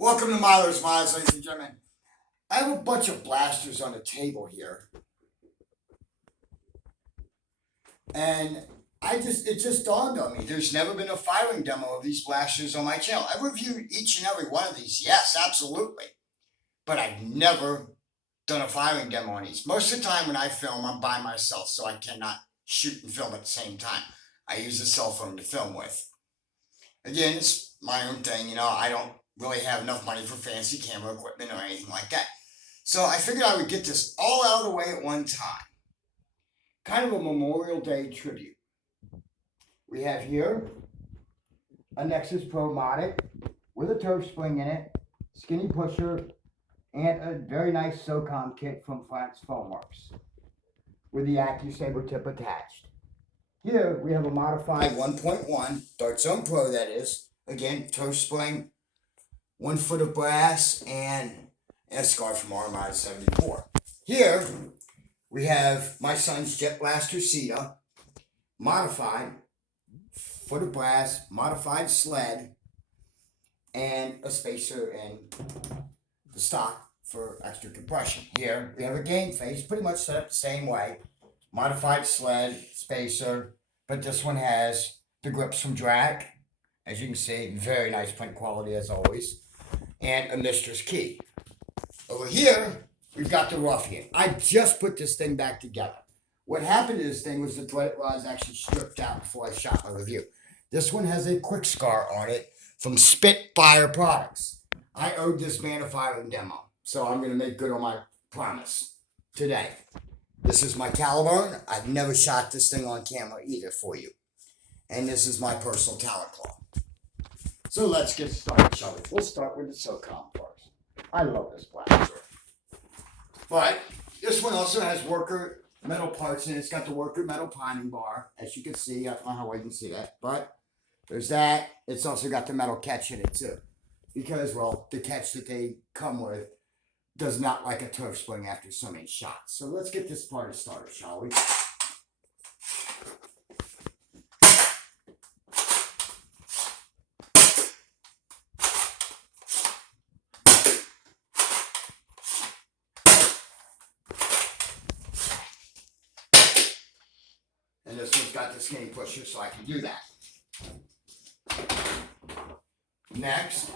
Welcome to Milo's Miles, ladies and gentlemen. I have a bunch of blasters on the table here, and it just dawned on me. There's never been a firing demo of these blasters on my channel. I reviewed each and every one of these, yes, absolutely, but I've never done a firing demo on these. Most of the time when I film, I'm by myself, so I cannot shoot and film at the same time. I use a cell phone to film with. Again, it's my own thing, I don't really have enough money for fancy camera equipment or anything like that. So I figured I would get this all out of the way at one time. Kind of a Memorial Day tribute. We have here a Nexus Pro Modic with a turf spring in it, skinny pusher, and a very nice SOCOM kit from Frank's Foamworks with the AccuSaber tip attached. Here we have a modified 1.1 Dart Zone Pro, that is. Again, turf spring, 1 foot of brass, and a scarf from Armada 74. Here we have my son's Jet Blaster Cedar, modified, foot of brass, modified sled, and a spacer and the stock for extra compression. Here we have a game face, pretty much set up the same way. Modified sled, spacer, but this one has the grips from Drag. As you can see, very nice print quality as always. And a Mistress key. Over here, we've got the Ruffian. I just put this thing back together. What happened to this thing was the threaded rods actually stripped out before I shot my review. This one has a quick scar on it from Spitfire Products. I owed this man a firing demo, so I'm going to make good on my promise today. This is my Caliburn. I've never shot this thing on camera either for you. And this is my personal talent claw. So let's get started, shall we? We'll start with the SOCOM first. I love this blaster. But this one also has worker metal parts in it. It's got the worker metal priming bar, as you can see. I don't know how well you can see that, but there's that. It's also got the metal catch in it too. Because, well, the catch that they come with does not like a turf spring after so many shots. So let's get this party started, shall we? And this one's got the skinny pusher, so I can do that. Next,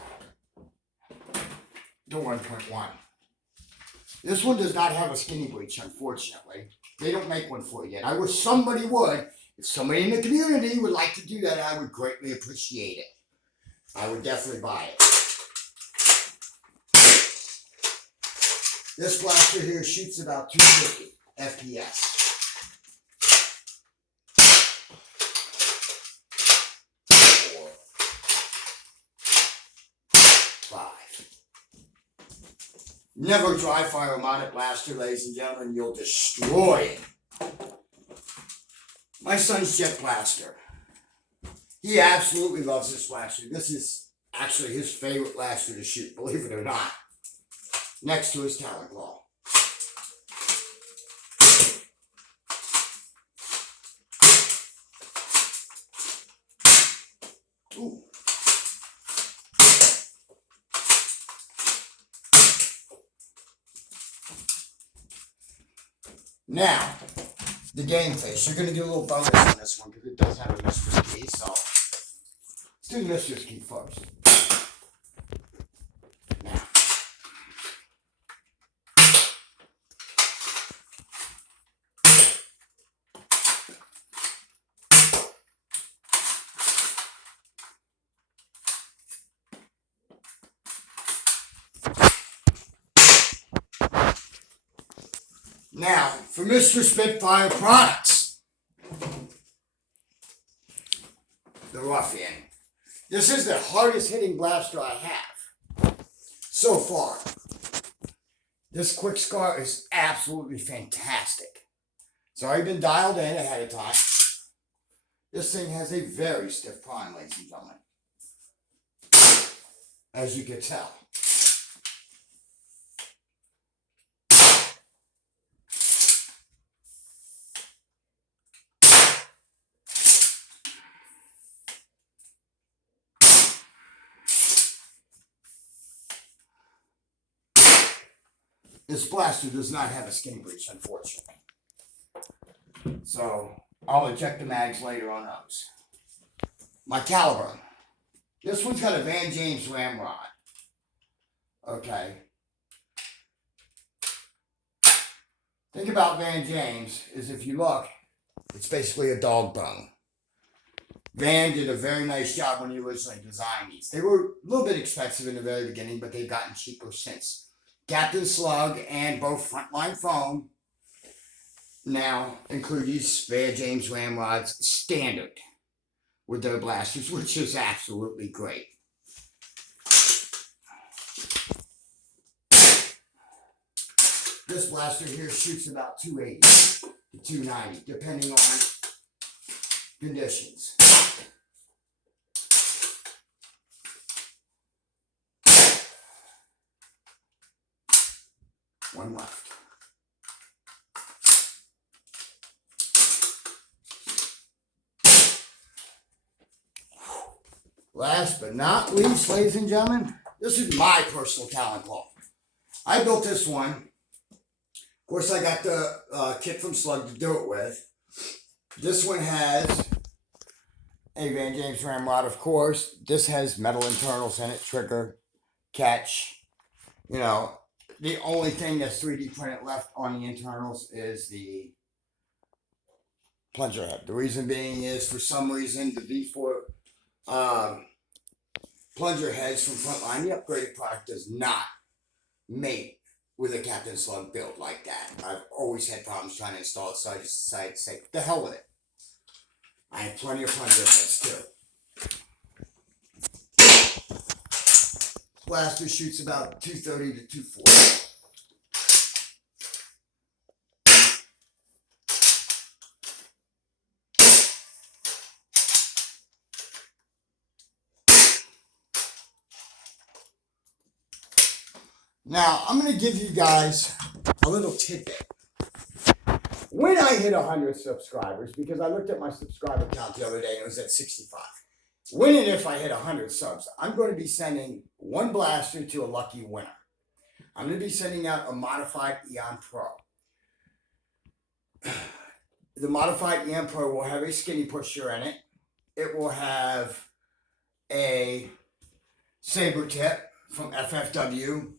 the 1.1. This one does not have a skinny breech, unfortunately. They don't make one for you yet. I wish somebody would. If somebody in the community would like to do that, I would greatly appreciate it. I would definitely buy it. This blaster here shoots about 250 FPS. Never dry fire a modded blaster, ladies and gentlemen. You'll destroy it. My son's Jet Blaster. He absolutely loves this blaster. This is actually his favorite blaster to shoot, believe it or not. Next to his talent claw. Ooh. Now, the game face. You're going to do a little bonus on this one because it does have a Mistress key. So, let's do the Mistress key first. Now, for Mr. Spitfire Products, the Ruffian. This is the hardest hitting blaster I have so far. This quick scar is absolutely fantastic. It's already been dialed in ahead of time. This thing has a very stiff prime, ladies and gentlemen. As you can tell. This blaster does not have a skin breach, unfortunately. So I'll eject the mags later on those. My caliber. This one's got a Van James Ramrod. Okay. Think about Van James is if you look, it's basically a dog bone. Van did a very nice job when he originally designed these. They were a little bit expensive in the very beginning, but they've gotten cheaper since. Captain Slug and both Frontline Foam now include these Van James Ramrods standard with their blasters, which is absolutely great. This blaster here shoots about 280 to 290, depending on conditions. One left. Last but not least, ladies and gentlemen, this is my personal talent claw. I built this one. Of course, I got the kit from Slug to do it with. This one has a Van James Ramrod, of course. This has metal internals in it, trigger, catch. You know, the only thing that's 3D printed left on the internals is the plunger head. The reason being is, for some reason, the V4 plunger heads from Frontline, the upgraded product, does not mate with a Captain Slug build like that. I've always had problems trying to install it, so I just decided to say, the hell with it. I have plenty of plunger heads too. Blaster shoots about 230 to 240. Now, I'm going to give you guys a little tidbit. When I hit 100 subscribers, because I looked at my subscriber count the other day and it was at 65. When and if I hit 100 subs, I'm going to be sending one blaster to a lucky winner. I'm going to be sending out a modified Eon Pro. The modified Eon Pro will have a skinny pusher in it. It will have a saber tip from FFW.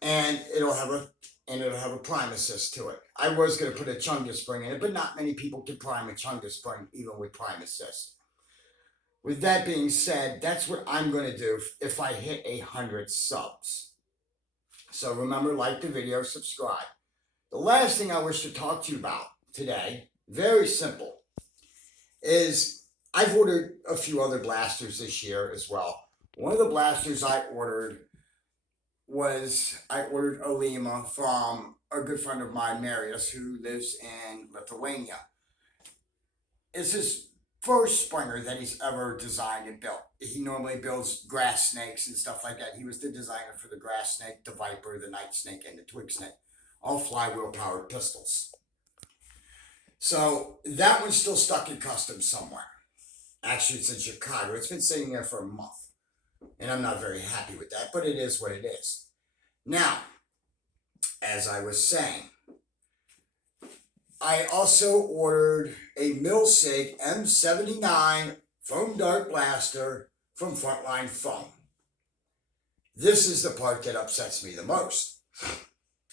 And it'll have a prime assist to it. I was going to put a Chunga spring in it, but not many people can prime a Chunga spring even with prime assist. With that being said, that's what I'm going to do if I hit 100 subs. So remember, like the video, subscribe. The last thing I wish to talk to you about today, very simple, is I've ordered a few other blasters this year as well. One of the blasters I ordered a Lima from a good friend of mine, Marius, who lives in Lithuania. It's his first Springer that he's ever designed and built. He normally builds grass snakes and stuff like that. He was the designer for the grass snake, the viper, the night snake, and the twig snake. All flywheel powered pistols. So that one's still stuck in customs somewhere. Actually, it's in Chicago. It's been sitting there for a month. And I'm not very happy with that, but it is what it is. Now, as I was saying, I also ordered a Milsig M79 foam dart blaster from Frontline Foam. This is the part that upsets me the most.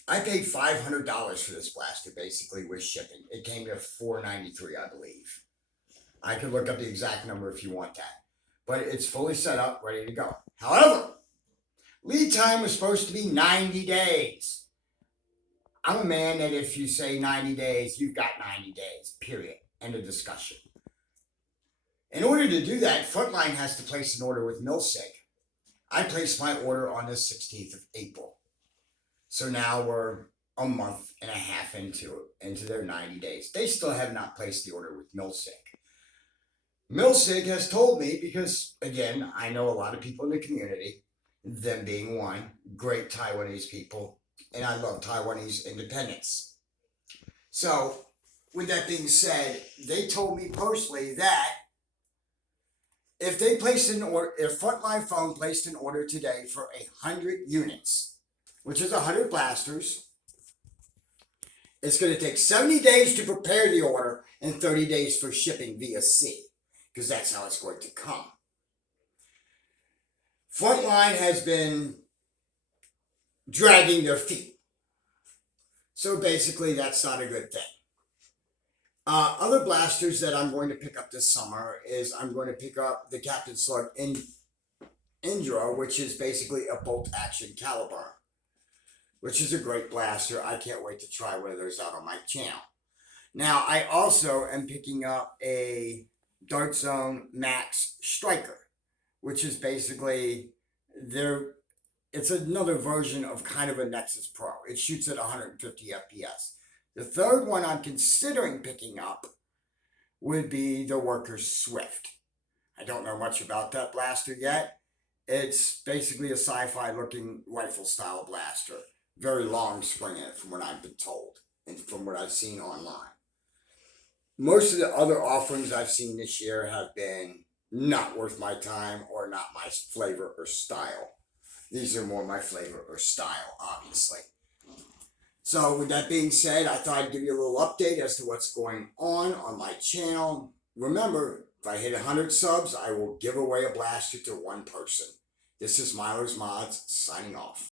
I paid $500 for this blaster, basically, with shipping. It came to $493, I believe. I could look up the exact number if you want that. But it's fully set up, ready to go. However, lead time was supposed to be 90 days. I'm a man that if you say 90 days, you've got 90 days, period. End of discussion. In order to do that, Frontline has to place an order with Milsig. I placed my order on the 16th of April. So now we're a month and a half into their 90 days. They still have not placed the order with Milsig. Milsig has told me, because, again, I know a lot of people in the community, them being one, great Taiwanese people, and I love Taiwanese independence. So, with that being said, they told me personally that if they placed an order, if Frontline Foam placed an order today for 100 units, which is 100 blasters. It's going to take 70 days to prepare the order and 30 days for shipping via sea, because that's how it's going to come. Frontline has been dragging their feet. So basically, that's not a good thing. Other blasters that I'm going to pick up this summer is I'm going to pick up the Captain Slug Indra, which is basically a bolt action caliber, which is a great blaster. I can't wait to try one of those out on my channel. Now, I also am picking up a Dart Zone Max Striker, which is basically it's another version of kind of a Nexus Pro. It shoots at 150 FPS. The third one I'm considering picking up would be the Workers Swift. I don't know much about that blaster yet. It's basically a sci-fi looking rifle style blaster. Very long spring in it from what I've been told and from what I've seen online. Most of the other offerings I've seen this year have been not worth my time or not my flavor or style. These are more my flavor or style, obviously. So with that being said, I thought I'd give you a little update as to what's going on my channel. Remember, if I hit 100 subs, I will give away a blaster to one person. This is Miller's Mods signing off.